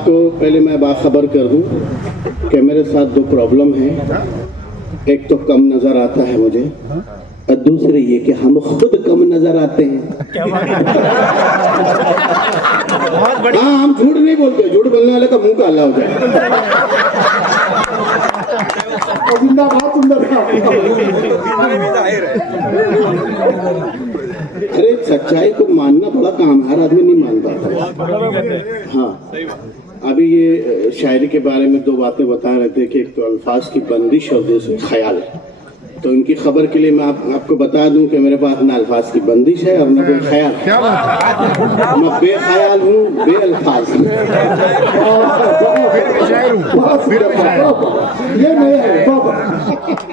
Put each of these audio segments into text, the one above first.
आपको पहले मैं बाखबर कर दूं कि मेरे साथ दो प्रॉब्लम है। एक तो कम नज़र आता है मुझे, और दूसरी ये कि हम खुद कम नज़र आते हैं। हाँ, हम झूठ नहीं बोलते, झूठ बोलने वाले का मुंह काला हो जाए। अरे सच्चाई को मानना बड़ा काम, हर आदमी नहीं मानता। हाँ, अभी ये शायरी के बारे में दो बातें बता रहे थे कि एक तो अल्फाज की बंदिश और दूसरी ख्याल। तो इनकी खबर के लिए मैं आपको बता दूं कि मेरे पास ना अल्फाज की बंदिश है और न कोई ख्याल। मैं बेख्याल हूँ, बेअल्फाज हूँ।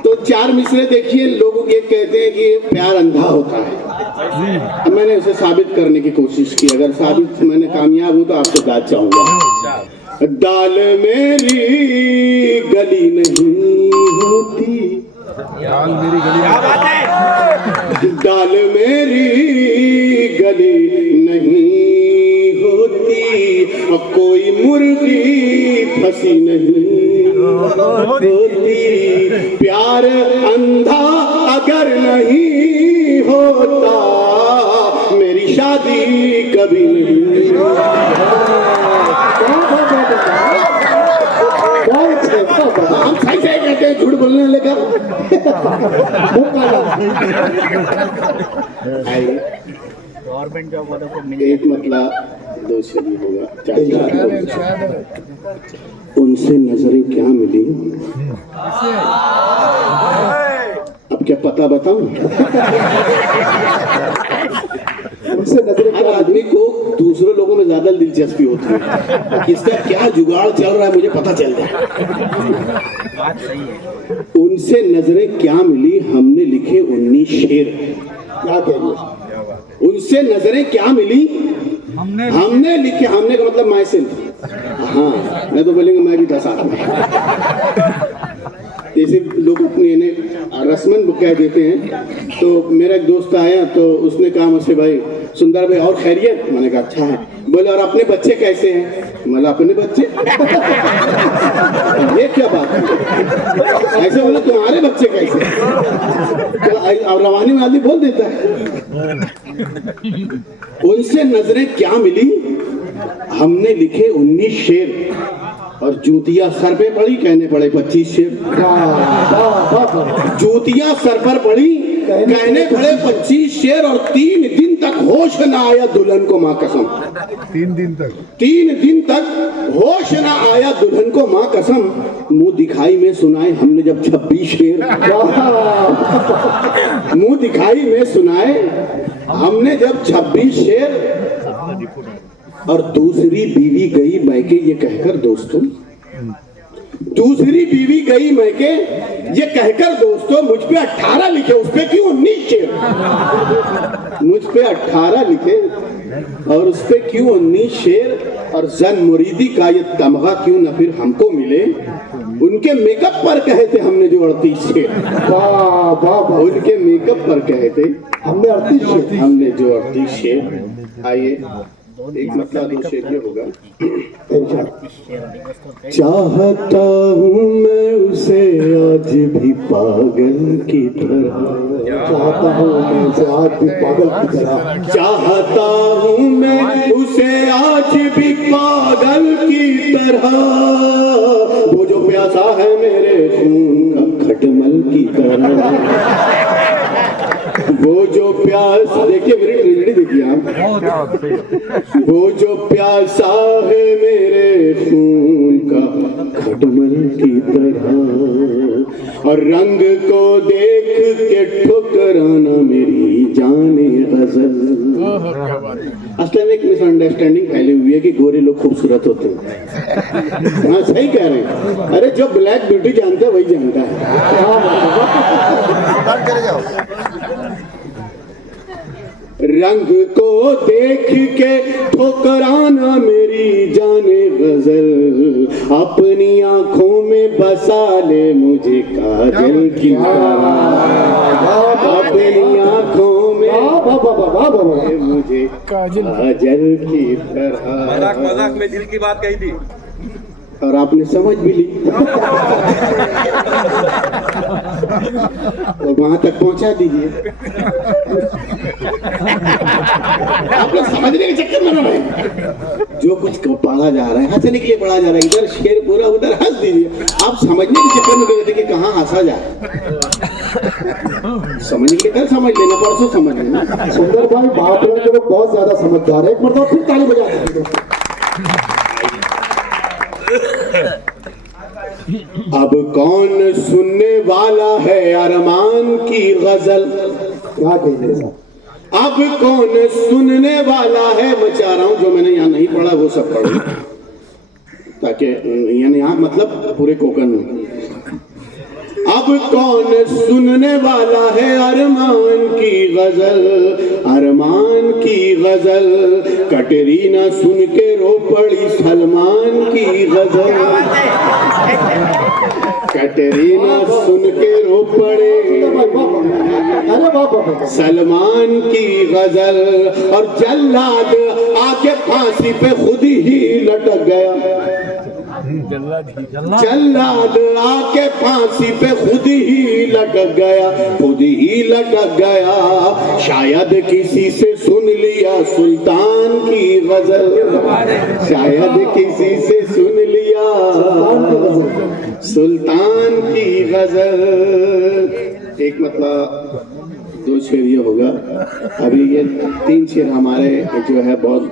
तो चार मिसरे देखिए, लोग ये कहते हैं कि प्यार अंधा होता है। मैंने उसे साबित करने की कोशिश की, अगर साबित मैंने कामयाब हूँ तो आपसे दाद चाहूंगा। दाल मेरी गली नहीं होती, दाल मेरी गली, क्या बात है? दाल मेरी गली नहीं होती, कोई मुर्गी फंसी नहीं होती। प्यार अंधा अगर नहीं होता, मेरी शादी कभी नहीं। हम सही सही कहते हैं, झूठ बोलने वाले का गवर्नमेंट जॉब वालों को एक मतलब दो शरीर होगा। उनसे नजरें क्या मिली, अब क्या पता बताऊं? उनसे नजरें, हर आदमी को दूसरे लोगों में ज्यादा दिलचस्पी होती है, किसका क्या जुगाड़ चल रहा है मुझे पता चल जाए। बात सही है। उनसे नजरें क्या मिली, हमने लिखे 19 शेर। क्या कहेंगे? उनसे नजरें क्या मिली, हमने लिखे, हमने का मतलब माई सेल्फ। हाँ, मैं तो बोलेंगे मैं भी 10 आदमी। जैसे लोग अपने रस्मन कह देते हैं। तो मेरा एक दोस्त आया तो उसने कहा मुझसे, भाई सुंदर भाई और खैरियत? मैंने कहा अच्छा है। बोले और अपने बच्चे कैसे हैं? मतलब अपने बच्चे ये क्या बात है? ऐसे बोले तुम्हारे बच्चे कैसे? और रवानी में आदमी बोल देता है। उनसे नजरें क्या मिली, हमने लिखे 19 शेर, और जूतियां सर पे पड़ी, कहने पड़े 25 शेर। जूतियां सर पर पड़ी, कहने पड़े 25 शेर, और 3 दिन तक होश न आया दुल्हन को, माँ कसम। 3 दिन तक होश न आया दुल्हन को, माँ कसम। मुंह दिखाई में सुनाए हमने जब 26 शेर। मुंह दिखाई में सुनाए हमने जब 26 शेर, और दूसरी बीवी गई मैके ये कहकर दोस्तों, दूसरी बीवी गई मैके ये कहकर दोस्तों, मुझ पे 18 लिखे, उस पे क्यों 19 शेर? मुझ पे 18 लिखे और उस पे क्यों 19 शेर? और जन मुरीदी का ये तमगा क्यों न फिर हमको मिले? उनके मेकअप पर कहे थे हमने जो 38 शेर। उनके मेकअप पर कहे थे हमने 38 शेर, हमने जो 38 शेर। आइए एक मतलब दो शेर ये होगा। चाहता हूँ मैं उसे आज भी पागल की तरह, चाहता हूँ मैं उसे आज भी पागल की तरह, चाहता हूँ मैं उसे आज भी पागल की तरह। वो जो प्यासा है मेरे खून का खटमल की तरह, वो जो प्यास, देखिए मेरी ट्रेजेडी देखिए आप, वो जो प्यासा है मेरे खून का खटमल की तरह, और रंग को देख के ठुकराना मेरी जाने गजल। असल में एक मिसअंडरस्टैंडिंग फैली हुई है कि गोरे लोग खूबसूरत होते हैं। हाँ सही कह रहे हैं। अरे जो ब्लैक ब्यूटी जानता है वही जानता है। रंग को देख के ठोकराना मेरी जाने गजल, अपनी आंखों में बसा ले मुझे काजल की तरह, अपनी आंखों में ये मुझे काजल की तरह। मजाक मजाक में दिल की बात कही थी। और आपने समझ भी ली और वहां तक पहुंचा दीजिए। आप लोग समझने के चक्कर में ना रहे। जो कुछ पढ़ा जा रहा है हंसने के लिए पढ़ा जा रहा है, इधर शेर पूरा उधर हंस दीजिए। आप समझने के चक्कर में गए थे कि कहाँ हंसा जाए। समझने के लिए कल समझ लेना, परसों समझ लेना। सुंदर भाई बाप रे के लोग बहुत ज्यादा समझदार है। एक मरतबा फिर ताली बजा दीजिए। अब कौन सुनने वाला है अरमान की गजल। क्या कहिए साहब? अब कौन सुनने वाला है। मैं चाह रहा हूं जो मैंने यहाँ नहीं पढ़ा वो सब पढ़ो, ताकि यानी यहाँ मतलब पूरे कोकण में। अब कौन सुनने वाला है अरमान की गजल, अरमान की गजल। कटरीना सुन के रो पड़ी सलमान की गजल, कटरीना सुन के रो पड़े अरे बाप सलमान की गजल। और जल्लाद आके फांसी पे खुद ही लटक गया, जल्लाद आके फांसी पे खुद ही लटक गया, खुद ही लटक गया। शायद किसी से सुन लिया सुल्तान की गजल, शायद किसी से सुन लिया सुल्तान की गजल। एक मतलब दो शेर ये होगा। अभी ये 3 शेर हमारे जो है बहुत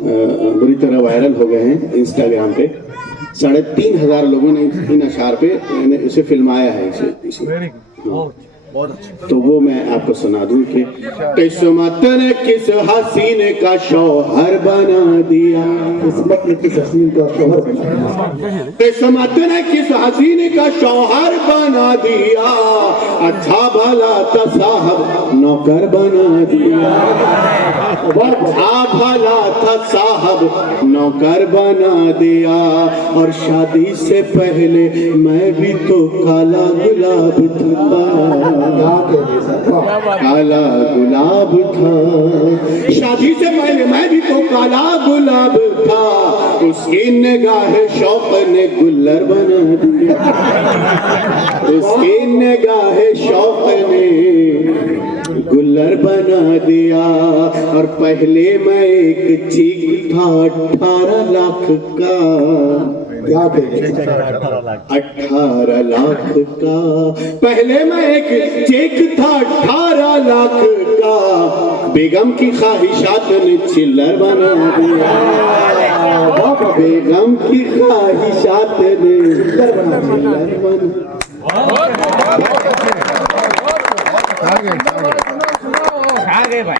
बुरी तरह वायरल हो गए हैं इंस्टाग्राम पे। 3,500 लोगों ने इन अशार पे इसे फिल्माया है। इसे बहुत अच्छा। तो वो मैं आपको सुना दूं कि किस्मत ने किस हसीने का शौहर बना दिया, किस्मत ने किस हसीन का शौहर बना दिया, किस्मत ने किस हसीने का शौहर बना दिया। अच्छा भला था साहब नौकर बना दिया, अच्छा भला था साहब नौकर बना दिया। और शादी से पहले मैं भी तो काला गुलाब था, क्या कहिए साहब? काला गुलाब था। शादी से पहले मैं भी तो काला गुलाब था, उसकी निगाह शौक ने गुल्लर बना दिया, उसकी निगाह शौक ने गुल्लर बना दिया। और पहले मैं एक चीख था 18 लाख का, क्या कहिए? 18 लाख का। पहले मैं एक चेक था 18 लाख का, बेगम की ख्वाहिशात ने चिल्लर बना दिया, बेगम की ख्वाहिशात ने चिल्लर बना दिया। आ गए भाई।